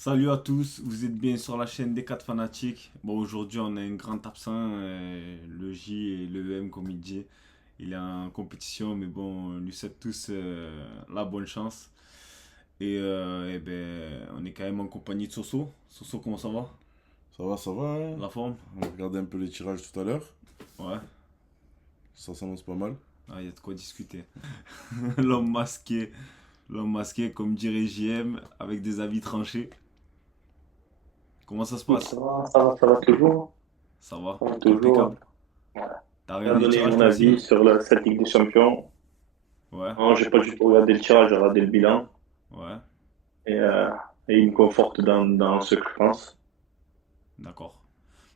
Salut à tous, vous êtes bien sur la chaîne des 4 fanatiques. Bon, aujourd'hui, on a un grand absent, le J et le M, comme il dit. Il est en compétition, mais bon, on lui souhaite tous la bonne chance. Et ben, on est quand même en compagnie de Soso. Soso, comment ça va? Ça va, hein. La forme? On a regardé un peu les tirages tout à l'heure. Ouais, Ça s'annonce pas mal. il y a de quoi discuter. L'homme masqué, l'homme masqué, comme dirait JM, avec des avis tranchés. Comment ça se Écoute, passe? ça va toujours. Ça va? Ça va Impeccable. toujours. Voilà. T'as Je vais regardé les donner tirages mon toi aussi? avis sur cette Ligue des Champions. Ouais, Non, j'ai pas du tout regardé le tirage, j'ai regardé le bilan. ouais. Et, euh, et il me conforte dans ce que je pense. D'accord.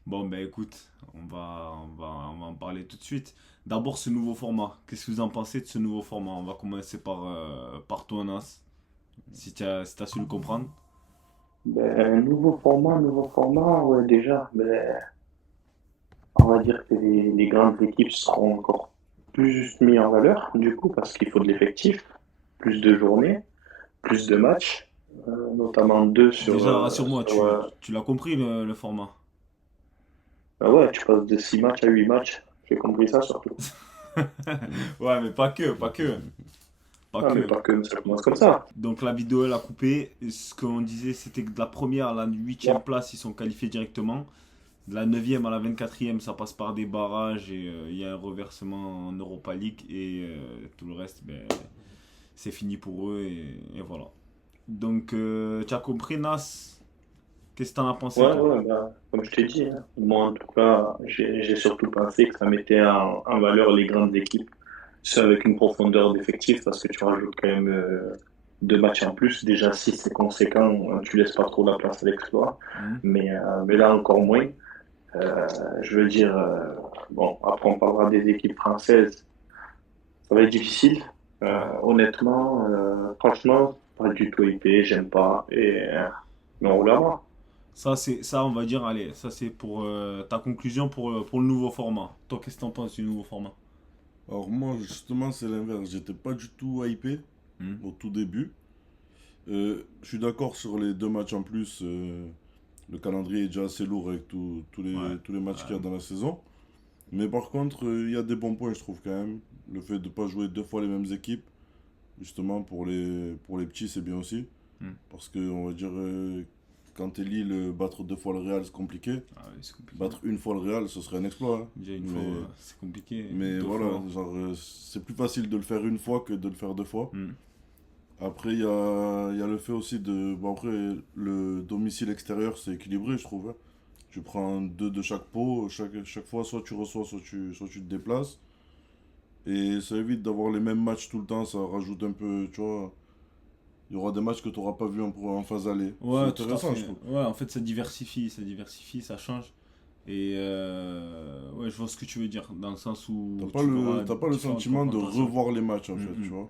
Bon, ben écoute, on va en parler tout de suite. D'abord, ce nouveau format. Qu'est-ce que vous en pensez de ce nouveau format? On va commencer par toi, Nas, si t'as su le comprendre. Ben, nouveau format, ouais, déjà. Ben, on va dire que les grandes équipes seront encore plus mises en valeur, du coup, parce qu'il faut de l'effectif, plus de journées, plus de matchs, notamment deux Déjà, rassure-moi, tu l'as compris le format. ben ouais, tu passes de 6 matchs à 8 matchs. J'ai compris ça surtout. Ouais, mais pas que, pas que, pas Ah, mais que. pas que ça commence comme ça. Donc la vidéo, elle a coupé. Ce qu'on disait, c'était que de la première à la huitième place, ils sont qualifiés directement. De la neuvième à la 24e, ça passe par des barrages et il y a un reversement en Europa League. Et tout le reste, ben, c'est fini pour eux et voilà. Donc, tu as compris, Nas? Qu'est-ce que t'en as pensé, Ouais, toi? ouais, bah, comme je t'ai dit, hein, moi en tout cas, j'ai surtout pensé que ça mettait en valeur les grandes équipes, ceux avec une profondeur d'effectif, parce que tu rajoutes quand même deux matchs en plus. Déjà, si c'est conséquent, tu laisses pas trop la place à l'exploit, Hmm. mais là encore moins. Euh, je veux dire, bon, après on parlera des équipes françaises, ça va être difficile. Ouais. Honnêtement, franchement, pas du tout hypé, j'aime pas, mais on verra. Ça, on va dire, allez, ça c'est pour ta conclusion pour le nouveau format. Toi, qu'est-ce que t'en penses du nouveau format? Alors moi, justement, c'est l'inverse. J'étais pas du tout hypé Hmm. au tout début. Je suis d'accord sur les deux matchs en plus. Le calendrier est déjà assez lourd avec Ouais. tous les matchs qu'il y a Ouais. dans la saison. Mais par contre, il y a des bons points, je trouve quand même. Le fait de ne pas jouer deux fois les mêmes équipes, justement, pour les petits, c'est bien aussi. Hmm. Parce que, on va dire, quand t'es Lille, battre deux fois le Real, c'est compliqué. Ah ouais, c'est compliqué. Battre une fois le Real, ce serait un exploit, hein. Déjà une fois, Mais, c'est compliqué. mais Deux voilà, fois. genre, c'est plus facile de le faire une fois que de le faire deux fois. Hmm. Après, il y a le fait aussi de. Bon, après, le domicile extérieur, c'est équilibré, je trouve, hein. Tu prends deux de chaque pot, chaque fois, soit tu reçois, soit tu te déplaces. Et ça évite d'avoir les mêmes matchs tout le temps, ça rajoute un peu, tu vois. Il y aura des matchs que tu n'auras pas vu en phase aller. C'est Ouais, tout à intéressant, je fait. trouve. Ouais, en fait, ça diversifie, ça change. Et ouais, je vois ce que tu veux dire, dans le sens où tu verras T'as pas le différentes sentiment de confrontations. revoir les matchs, en Mm, fait, tu mm. vois.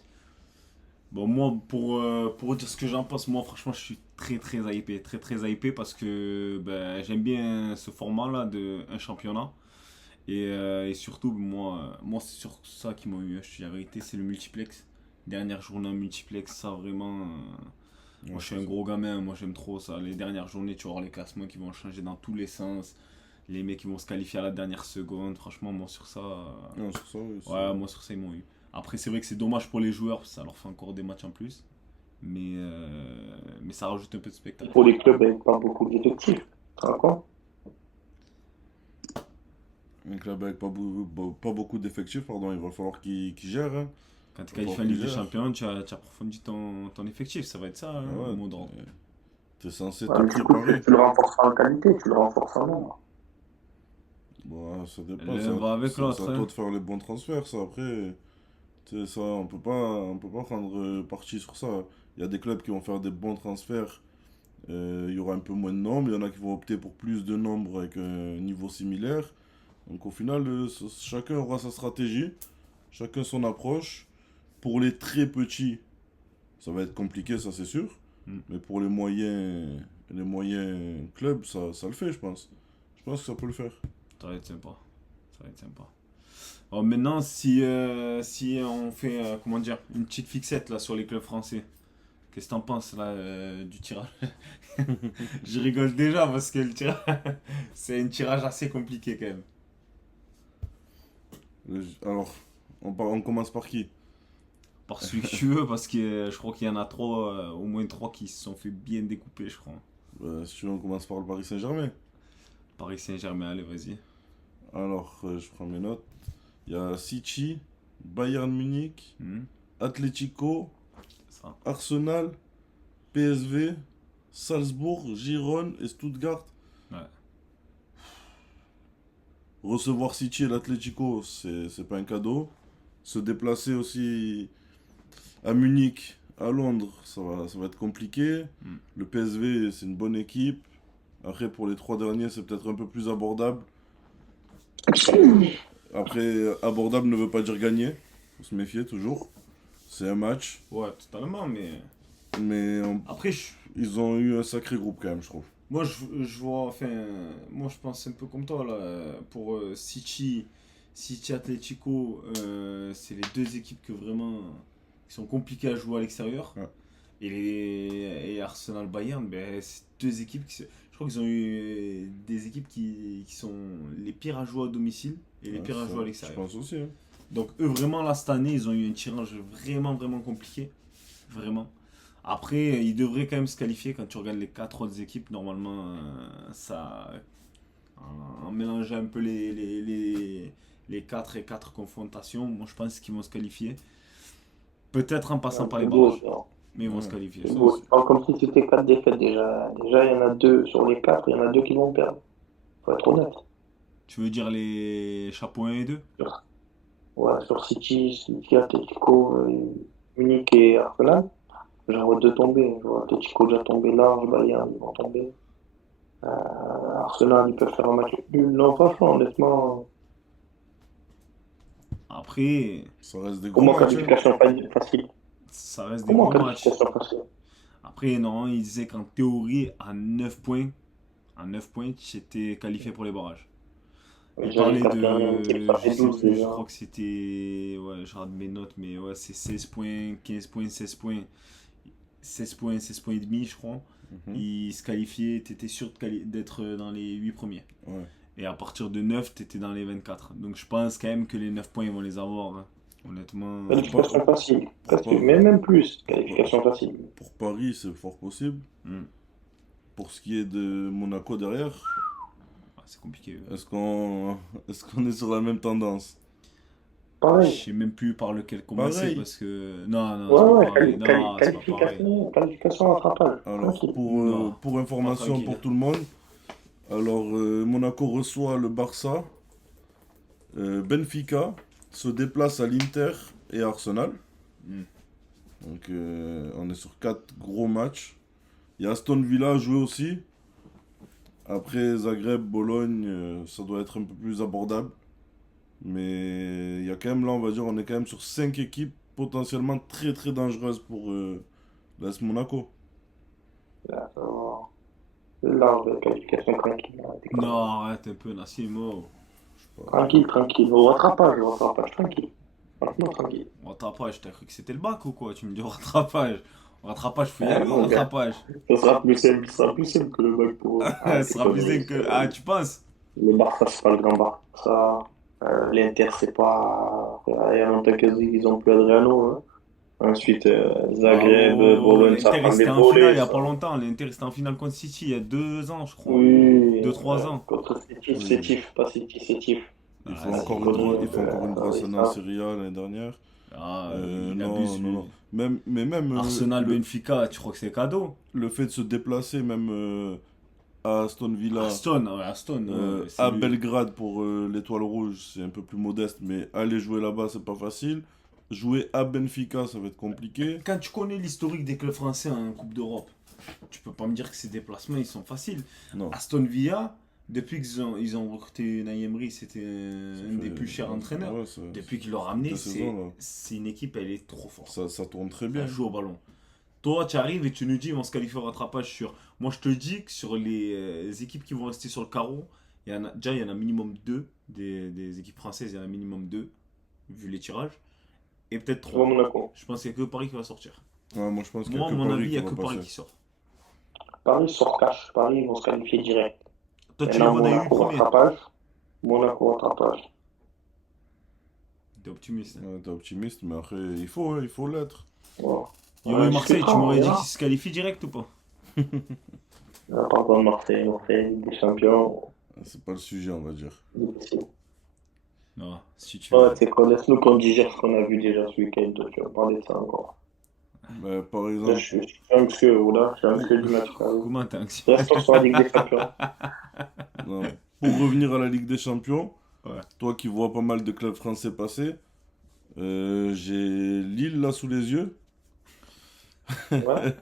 Bon, moi, pour dire ce que j'en pense, moi, franchement, je suis très, très hypé. Très, très hypé parce que ben, j'aime bien ce format-là de un championnat. Et surtout, moi c'est sur ça qui m'a eu, je te dis la vérité, c'est le multiplex. Dernière journée en multiplex, ça vraiment. Ouais, Moi, je suis ça, un gros gamin, moi, j'aime trop ça. Les dernières journées, tu vas voir les classements qui vont changer dans tous les sens. Les mecs qui vont se qualifier à la dernière seconde. Franchement, moi, sur ça. non, sur ça, oui, Ouais, moi, sur ça, ils m'ont eu. Après, c'est vrai que c'est dommage pour les joueurs, parce que ça leur fait encore des matchs en plus. Mais ça rajoute un peu de spectacle. Pour les clubs avec pas beaucoup d'effectifs. Tu te rends compte? un club avec pas beaucoup d'effectifs, pardon, il va falloir qu'il gère, hein. Quand tu es Il va falloir qualifié en qu'il Ligue des gère. Champions, tu approfondis ton effectif. Ça va être ça, hein, Ah le ouais, mot d'ordre. t'es censé Ouais, te mais du coup, préparer. tu le renforces en qualité, tu le renforces en nombre. Bon, ça dépend, L'un va avec c'est à l'autre, toi hein. de faire les bons transferts, ça. Après, tu sais, ça, on peut pas prendre parti sur ça. Il y a des clubs qui vont faire des bons transferts, il y aura un peu moins de nombre. Il y en a qui vont opter pour plus de nombre avec un niveau similaire. Donc au final, chacun aura sa stratégie, chacun son approche. Pour les très petits, ça va être compliqué, ça c'est sûr. Hmm. Mais pour les moyens clubs, ça le fait, je pense. Je pense que ça peut le faire. Ça va être sympa. Ça va être sympa. Bon, maintenant, si on fait, comment dire, une petite fixette là sur les clubs français. Qu'est-ce que t'en penses là du tirage? Je rigole déjà parce que le tirage, c'est un tirage assez compliqué quand même. Alors, on commence par qui? Par celui que tu veux, parce que je crois qu'il y en a trois, au moins trois qui se sont fait bien découper, je crois. Si tu veux, on commence par le Paris Saint-Germain. Paris Saint-Germain, allez, vas-y. Alors, je prends mes notes. Il y a City, Bayern Munich, Hmm, Atlético, c'est ça. Arsenal, PSV, Salzbourg, Girone et Stuttgart. Ouais. Recevoir City et l'Atlético, c'est pas un cadeau. Se déplacer aussi à Munich, à Londres, ça va être compliqué. Hmm. Le PSV, c'est une bonne équipe. Après, pour les trois derniers, c'est peut-être un peu plus abordable. Après, abordable ne veut pas dire gagner. Faut se méfier toujours. C'est un match. Ouais, totalement, mais. Mais Après, ils ont eu un sacré groupe quand même, je trouve. moi, je vois, enfin, moi, je pense un peu comme toi, là. Pour City Atlético, c'est les deux équipes que vraiment. Qui sont compliquées à jouer à l'extérieur. Ouais. Et Arsenal Bayern, ben, c'est deux équipes je crois qu'ils ont eu des équipes qui sont les pires à jouer à domicile et les Ouais, pires à jouer à je l'extérieur. pense aussi. Hein. Donc eux vraiment là cette année ils ont eu un tirage vraiment compliqué. Vraiment. Après ils devraient quand même se qualifier quand tu regardes les quatre autres équipes. Normalement ça en mélangeant un peu les 4 et 4 confrontations, moi je pense qu'ils vont se qualifier. Peut-être en passant par les C'est beau, barrages. ça. Mais ils vont Ouais. se qualifier. C'est Ça, beau. Tu parles comme si c'était 4 défaites déjà. Déjà, il y en a 2 sur les 4, il y en a 2 qui vont perdre. Faut être honnête. tu veux dire les chapeaux 1 et 2? Sur, ouais, sur City, Atletico, Munich et Arsenal, j'en vois 2 tomber. Je vois Atletico déjà tomber large, Bayern, ils vont tomber. Arsenal, ils peuvent faire un match nul. Non, franchement, honnêtement, Après, Ça reste des gros comment matchs. Hein. qualification facile? ça reste des Comment gros matchs. qualification facile? Après, non, il disait qu'en théorie, à 9 points, tu étais qualifié pour les barrages. Il Déjà, les parlait 4 dernières équipes, de, ça je fait sais 12 plus, je déjà. crois que c'était, ouais, je rate mes notes, mais ouais, c'est 16 points, 15 points, 16 points, 16 points, 16 points et demi, je crois. Mhm. Il se qualifiait, t'étais sûr d'être dans les 8 premiers. Ouais. Et à partir de 9, t'étais dans les 24. Donc je pense quand même que les 9 points, ils vont les avoir. Hein. Honnêtement. Qualification facile. Pour, Presque, Pa- mais même plus. pour, Qualification facile. pour Paris, c'est fort possible. Hmm. Pour ce qui est de Monaco derrière, Ah, c'est compliqué. est-ce qu'on est sur la même tendance? Je Pareil. sais même plus par lequel commencer Pareil. parce que. Non, non, Ouais, c'est pas ouais, pareil. Non, c'est pas pareil. qualification rattrapage. Alors, Tranquille. Non, pour information tranquille. pour tout le monde, alors Monaco reçoit le Barça, Benfica se déplace à l'Inter et à Arsenal. Hmm. Donc on est sur 4 gros matchs. Il y a Aston Villa à jouer aussi. Après Zagreb, Bologne, ça doit être un peu plus abordable. Mais il y a quand même là, on va dire, on est quand même sur 5 équipes potentiellement très dangereuses pour l'AS Monaco. Là, ça va. Large de qualification tranquille. Là, Non, arrête un peu, Nassimo. Tranquille. Au rattrapage, tranquille. Franchement, tranquille. Rattrapage, t'as cru que c'était le bac ou quoi? Tu me dis rattrapage. Rattrapage, faut y aller au Mon gars, rattrapage. ça sera plus simple que le bac pour eux. Ce C'est sera pas plus vrai, simple que. Ah, tu penses? le Barça, c'est pas le grand Barça. L'Inter, c'est pas. Il y a longtemps qu'ils ont plus Adriano. Hein. Ensuite, Ah, Zagreb, Bologne, ça l'Inter, il prend des était en finale il volets. y a Ça. pas longtemps. L'Inter, c'était en finale contre City il y a 2 ans, je crois. Oui, 2-3 ans. contre Sétif, Oui. Pas Sétif. Il Ah, fait c'est encore connu, il fait encore une grosse oui, année en ça. Serie A l'année dernière. Ah, il Non, abuse, lui. non. Même Arsenal, Benfica, tu crois que c'est cadeau? le fait de se déplacer même à Aston Villa, Aston, c'est à lui. Belgrade pour l'Étoile Rouge, c'est un peu plus modeste, mais aller jouer là-bas, c'est pas facile. Jouer à Benfica, ça va être compliqué. Quand tu connais l'historique des clubs français en Coupe d'Europe, tu peux pas me dire que ces déplacements ils sont faciles. Non. Aston Villa, depuis qu'ils ont recruté Unai Emery, c'était Ça un des fait- plus chers ouais, entraîneurs. ouais, Depuis qu'il l'a ramené, deux saisons, là. c'est une équipe, elle est trop forte. Ça tourne très Elle bien. joue au ballon. Toi, tu arrives et tu nous dis on se qualifie au rattrapage sur. Moi, je te dis que sur les équipes qui vont rester sur le carreau, déjà, il y en a minimum 2. Des équipes françaises, il y en a minimum 2, vu les tirages. Et peut-être Tu vois 3. Monaco. Je pense qu'il n'y a que Paris qui va sortir. Ouais, moi, je pense qu'il n'y a Moi, à que mon avis, Paris il qui n'y a va que Paris passer. qui sort. Paris sort cash. Paris, ils vont se qualifier direct. Toi, tu les Maintenant, vois dans les 8 Monaco premiers. rattrapage. Monaco rattrapage. T'es optimiste, hein. Ouais, t'es optimiste, mais après, il faut l'être. Bon. Il y On aurait en eu Marseille, tu discutera, on m'aurais dit qu'ils verra. se qualifient direct ou pas? On n'a pas besoin de Marseille. Marseille, Ligue des Champions. C'est pas le sujet, on va dire. Difficile. Non, si tu Ouais, veux. c'est quoi, laisse-nous qu'on digère ce qu'on a vu déjà ce week-end. Toi, tu vas parler de ça encore. Mais par Là, exemple, je suis anxieux, ou là, je suis pour, anxieux du match. Comment t'es anxieux? Restons sur la Ligue des Champions. non, pour revenir à la Ligue des Champions, Ouais. toi qui vois pas mal de clubs français passer, j'ai Lille là sous les yeux. Ouais.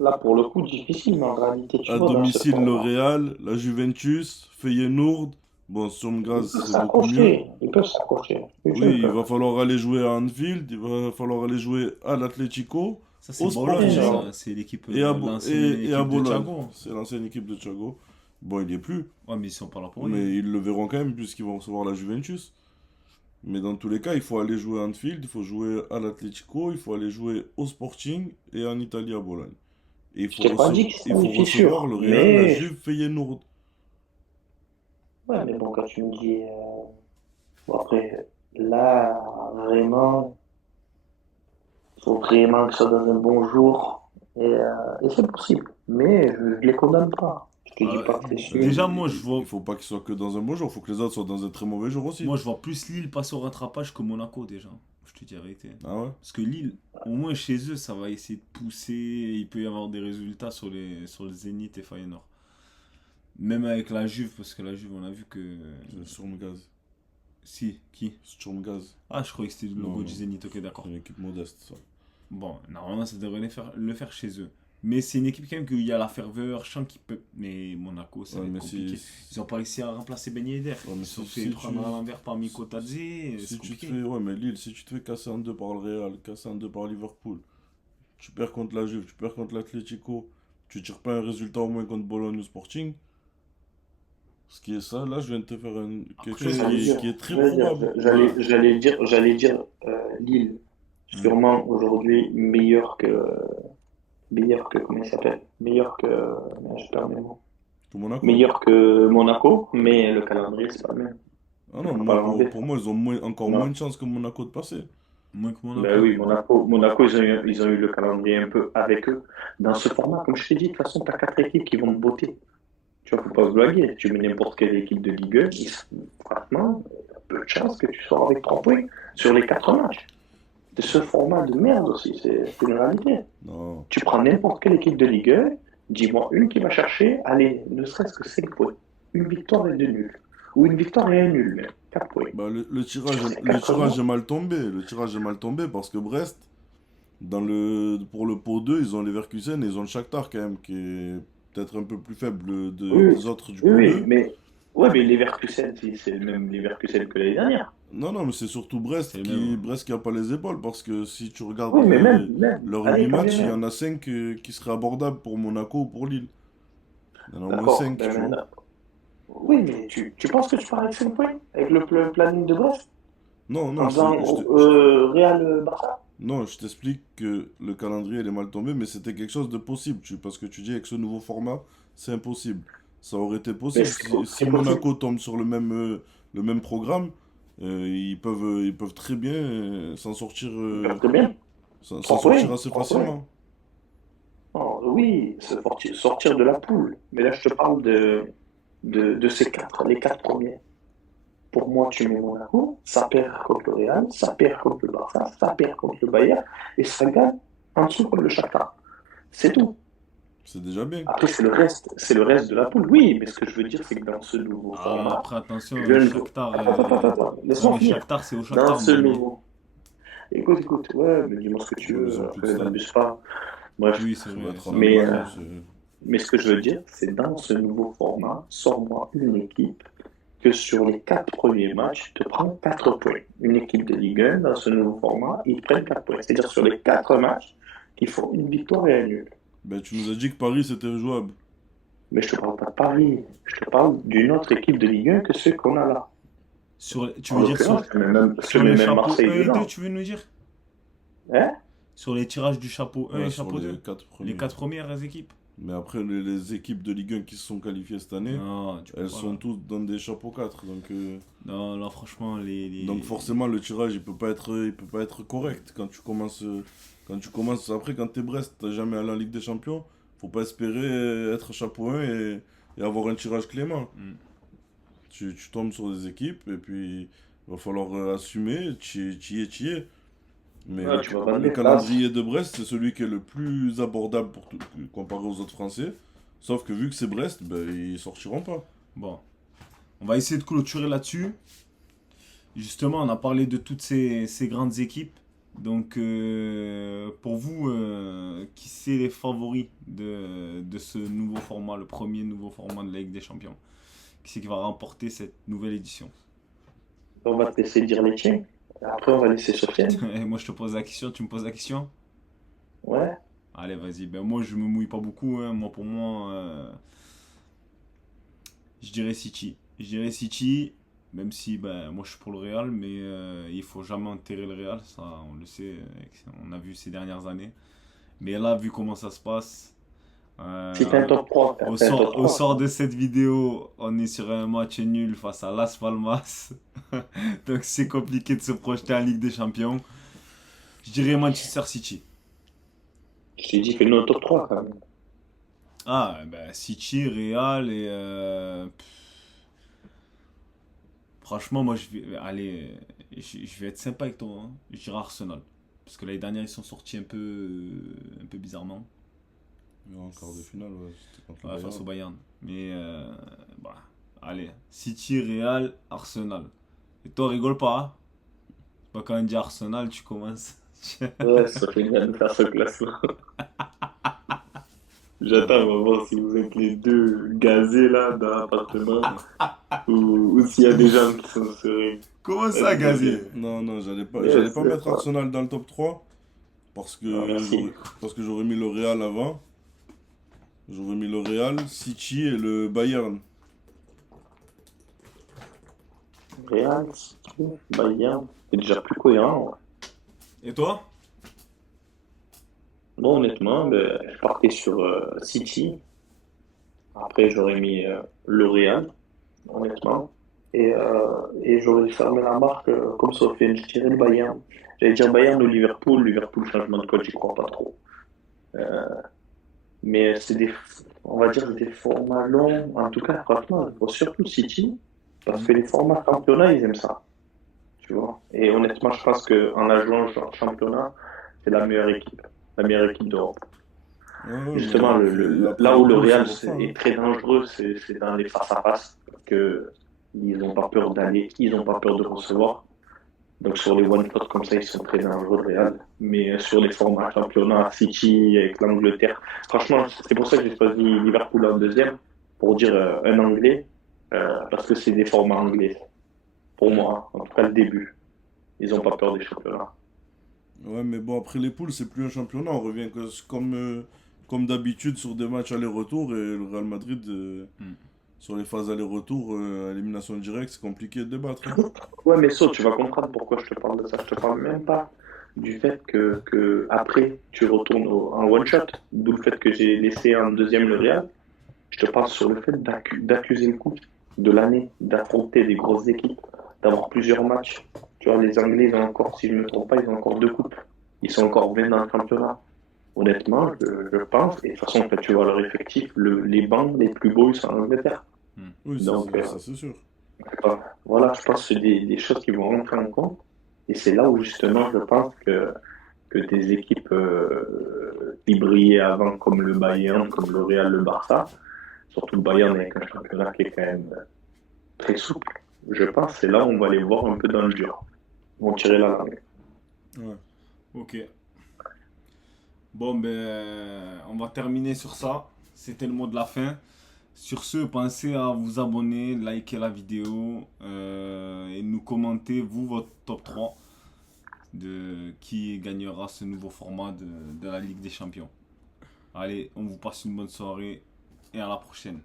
Là, pour le coup, difficile, mais en réalité, tu À vois, dans ce domicile, le format, Real, la Juventus, Feyenoord. Bon, ils Sturm peuvent c'est beaucoup mieux. s'accrocher. Ils peuvent s'accrocher. Oui, je Oui, il peux. va falloir aller jouer à Anfield, il va falloir aller jouer à l'Atlético, Ça, c'est au Bologne, Et Sporting ça. C'est l'équipe, et à, l'ancienne et à équipe de Bologne. Thiago. C'est l'ancienne équipe de Thiago. Bon, il y est plus, Ouais, mais ils sont pas là pour rien. mais ils le verront quand même puisqu'ils vont recevoir la Juventus. Mais dans tous les cas, il faut aller jouer à Anfield, il faut jouer à l'Atlético, il faut aller jouer au Sporting et en Italie à Bologne. Et je t'ai pas dit qu'ils se il faut qualifient recevoir sûr. le Real, la Mais, Juve, Feyenoord. ouais, mais bon, quand tu me dis, bon, après, là, vraiment, il faut vraiment que ça soit dans un bon jour. Et c'est possible. Mais je ne les condamne pas. Je te dis pas que c'est sûr. Déjà, moi, je vois, Il faut pas qu'il soit que dans un bon jour, il faut que les autres soient dans un très mauvais jour aussi. moi, je vois plus Lille passer au rattrapage que Monaco, déjà. Je te dis la vérité. Ah ouais? Parce que Lille, au moins chez eux, ça va essayer de pousser. Il peut y avoir des résultats sur le Zénith et Feyenoord. Même avec la Juve, parce que la Juve, on a vu que. C'est Sturmgaz. Si, qui? Sturmgaz. Ah, je croyais que c'était le Non, logo non. du Zénith, ok, d'accord. C'est une équipe modeste, ça. Bon, normalement, ça devrait le faire chez eux. Mais c'est une équipe quand même qu'il y a la ferveur, je sens qu'ils peuvent. Mais Monaco, ça Ouais, va mais être compliqué. Ils n'ont pas réussi à remplacer Ben Yedder. Ouais, mais Ils se sont si fait tu- prendre à l'envers par Miko Tadze. C'est si tu te compliqué. fais, ouais, mais Lille, si tu te fais casser en deux par le Real, casser en deux par Liverpool, tu perds contre la Juve, tu perds contre l'Atlético, tu tires pas un résultat au moins contre Bologne ou Sporting. Ce qui est ça, là, je viens de te faire quelque Après, chose J'allais dire, qui est très j'allais dire, probable. voilà. j'allais dire Lille, sûrement aujourd'hui meilleur que, comment il s'appelle? Je perds mes mots. Pour Monaco? Meilleur que Monaco, mais le calendrier, c'est pas le même. Ah non, Faut pas l'enlever. pour moi, ils ont encore Non. moins de chances que Monaco de passer. Moins que Monaco. Ben oui, Monaco, ils ont eu le calendrier un peu avec eux. Dans ce format, comme je t'ai dit, de toute façon, tu as 4 équipes qui vont te botter. Tu vois, faut pas se blaguer. Tu mets n'importe quelle équipe de Ligue 1, franchement, il y a peu de chances que tu sors avec 3 points sur les 4 matchs. De ce format de merde aussi, c'est une réalité. Non. Tu prends n'importe quelle équipe de Ligue 1, dis-moi une qui va chercher, allez, ne serait-ce que 5 points. Une victoire et 2 nuls. Ou une victoire et un nul, même. 4 points. Bah, le C'est le 4 tirage points. est mal tombé. Le tirage est mal tombé parce que Brest, pour le pot 2, ils ont Leverkusen et ils ont le Shakhtar quand même, qui est peut-être un peu plus faible Oui, des autres du oui, pot oui, 2. mais, ouais, mais Leverkusen, c'est le même Leverkusen que l'année dernière. Non, non, mais c'est surtout C'est le même. Brest qui a pas les épaules parce que si tu regardes Oui, mais même, leurs allez, 8 quand matchs, il y même. en a 5 qui seraient abordables pour Monaco ou pour Lille. Il y en a au moins D'accord, 5, ben tu vois. maintenant. Oui, mais tu penses que tu pars avec 5 points? Avec le planning de Brest? Non, En non, faisant Real Barça? non, je t'explique que le calendrier il est mal tombé, mais c'était quelque chose de possible, parce que tu dis avec ce nouveau format, c'est impossible. Ça aurait été Mais possible c'est si possible. Monaco tombe sur le même programme, ils peuvent très bien Très bien. s'en 3 sortir points. assez 3 points. facilement. Oh, oui, sortir de la poule. Mais là, je te parle de ces 4, les 4 premiers. Pour moi, tu mets Monaco, ça perd contre le Real, ça perd contre le Barça, ça perd contre le Bayern, et ça gagne en dessous contre le Shakhtar. C'est tout. C'est déjà bien. Après, c'est le reste de la poule. Oui, mais ce que je veux dire, c'est que dans ce nouveau Ah, format, après, attention, je le ne... Shakhtar. Attends, Ouais, laisse-moi mais finir. Shakhtar, c'est au Dans Shakhtar, ce mon ami. nouveau... Écoute, ouais, mais dis-moi ce que tu Ouais, ils ont veux, plus de après, stade. n'abuse pas. Bref, Oui, c'est Ça va vrai. être en mais, Allemagne. mais ce que je veux dire, c'est dans ce nouveau format, sors-moi une équipe que sur les 4 premiers matchs, te prend 4 points. Une équipe de Ligue 1, dans ce nouveau format, ils prennent 4 points. C'est-à-dire sur les 4 matchs, il faut une victoire et un nul. Ben, tu nous as dit que Paris c'était jouable. Mais je te parle pas de Paris, je te parle d'une autre équipe de Ligue 1 que ceux qu'on a là. Tu En veux dire l'occurrence, je sur mets les même chapeaux Marseille 1 et 2, dedans. tu veux nous dire? Hein? Sur les tirages du chapeau 1 Ouais, et sur chapeau les 2. 4 premiers. Les 4 premières équipes. Mais après, les équipes de Ligue 1 qui se sont qualifiées cette année, Non, tu peux elles pas, sont là. toutes dans des chapeaux 4. Non, là, franchement, Donc forcément, le tirage, il peut pas être correct. Après, quand t'es Brest, t'as jamais allé en Ligue des Champions, faut pas espérer être chapeau 1 et avoir un tirage clément. Hmm. Tu tombes sur des équipes et puis il va falloir assumer, tu y es. Mais Ouais, tu vas pas le des calendrier de Brest, c'est celui qui est le plus abordable comparé aux autres Français. Sauf que vu que c'est Brest, ben, ils sortiront pas. Bon, on va essayer de clôturer là-dessus. Justement, on a parlé de toutes ces grandes équipes. Donc, pour vous, qui c'est les favoris de ce nouveau format, le premier nouveau format de la Ligue des Champions? Qui c'est qui va remporter cette nouvelle édition? On va te laisser dire les tiens. Après, on va laisser Sofiane. Et moi, je te pose la question, tu me poses la question? Ouais. Allez, vas-y. Ben, moi, je me mouille pas beaucoup, hein. Moi, pour moi, je dirais City. Je dirais City, même si ben, moi, je suis pour le Real, mais il faut jamais enterrer le Real. Ça, on le sait, on a vu ces dernières années. Mais là, vu comment ça se passe, Si t'as un top 3, au t'as un top sort, au 3. sort de cette vidéo, on est sur un match nul face à Las Palmas. Donc c'est compliqué de se projeter en Ligue des Champions. Je dirais Manchester City. Je t'ai dit, fais-nous un top 3 quand même. Ah, ben City, Real et... franchement, moi je vais... Allez, je vais être sympa avec toi, hein. Je dirais Arsenal. Parce que l'année dernière, ils sont sortis un peu bizarrement. En quart de finale, ouais, c'était contre le Ouais, face Bayern. au Bayern. Mais, bah, allez. City, Real, Arsenal. Et toi, rigole pas, hein. C'est pas quand on dit Arsenal, tu commences. Ouais, Sofiane vient de faire ce classement. J'attends, on va voir si vous êtes les deux gazés là dans l'appartement ou s'il y a des gens qui sont serrés. Comment ça, Vas-y, Gazé? Sofiane. Non, non, j'allais Yes, pas yes, mettre ouais. Arsenal dans le top 3 Ah, merci. parce que j'aurais mis le Real avant. J'aurais mis le Real, City et le Bayern. Real, City, Bayern. C'est déjà plus cohérent. Ouais. Et toi? Bon, honnêtement, ben, je partais sur City. Après, j'aurais mis le Real, honnêtement. Et j'aurais fermé la marque comme Sofiane. Je dirais le Bayern. J'allais dire Bayern ou Liverpool. Liverpool, changement de coach, j'y crois pas trop. Mais c'est des, on va dire des formats longs. En tout cas, franchement, il faut surtout City, parce que les formats championnat, ils aiment ça, tu vois. Et honnêtement, je pense qu'en la jouant en championnat, c'est la meilleure équipe d'Europe. Ouais, ouais, mais Justement, après là les où le poules, c'est Real pour ça, hein. est très dangereux, c'est dans les face-à-face, parce que ils n'ont pas peur d'aller, ils n'ont pas peur de recevoir. Donc sur les one-shots comme ça, ils sont très dangereux, le Real. Mais sur les formats championnat, City, avec l'Angleterre, franchement, c'est pour ça que j'ai choisi Liverpool en deuxième, pour dire un anglais, parce que c'est des formats anglais, pour moi, en tout cas le début. Ils n'ont pas peur des championnats. Ouais, mais bon, après les poules, c'est plus un championnat. On revient comme d'habitude sur des matchs aller-retour et le Real Madrid, Hmm. sur les phases aller-retour, élimination directe, c'est compliqué de débattre, hein. Ouais, mais ça, tu vas comprendre pourquoi je te parle de ça. Je te parle même pas du fait que après, tu retournes en one-shot, d'où le fait que j'ai laissé en deuxième le Real. Je te parle sur le fait d'accuser le coup de l'année, d'affronter des grosses équipes, d'avoir plusieurs matchs. Tu vois, les Anglais, ils ont encore, si je ne me trompe pas, ils ont encore deux coupes. Ils sont encore 20 dans le championnat. Honnêtement, je pense, et de toute façon, en fait, tu vois leur effectif, les bancs les plus beaux, ils sont en Angleterre. Hmm. Oui, Donc, ça c'est sûr. voilà, je pense que c'est des choses qui vont rentrer en compte. Et c'est là où, justement, je pense que des équipes qui brillaient avant, comme le Bayern, comme le Real, le Barça, surtout le Bayern avec un championnat qui est quand même très souple, je pense que c'est là où on va les voir un peu dans le dur. Ils vont tirer la langue. Ouais. Ok. Bon, ben, on va terminer sur ça. C'était le mot de la fin. Sur ce, pensez à vous abonner, liker la vidéo et nous commenter, vous, votre top 3 de qui gagnera ce nouveau format de la Ligue des Champions. Allez, on vous passe une bonne soirée et à la prochaine.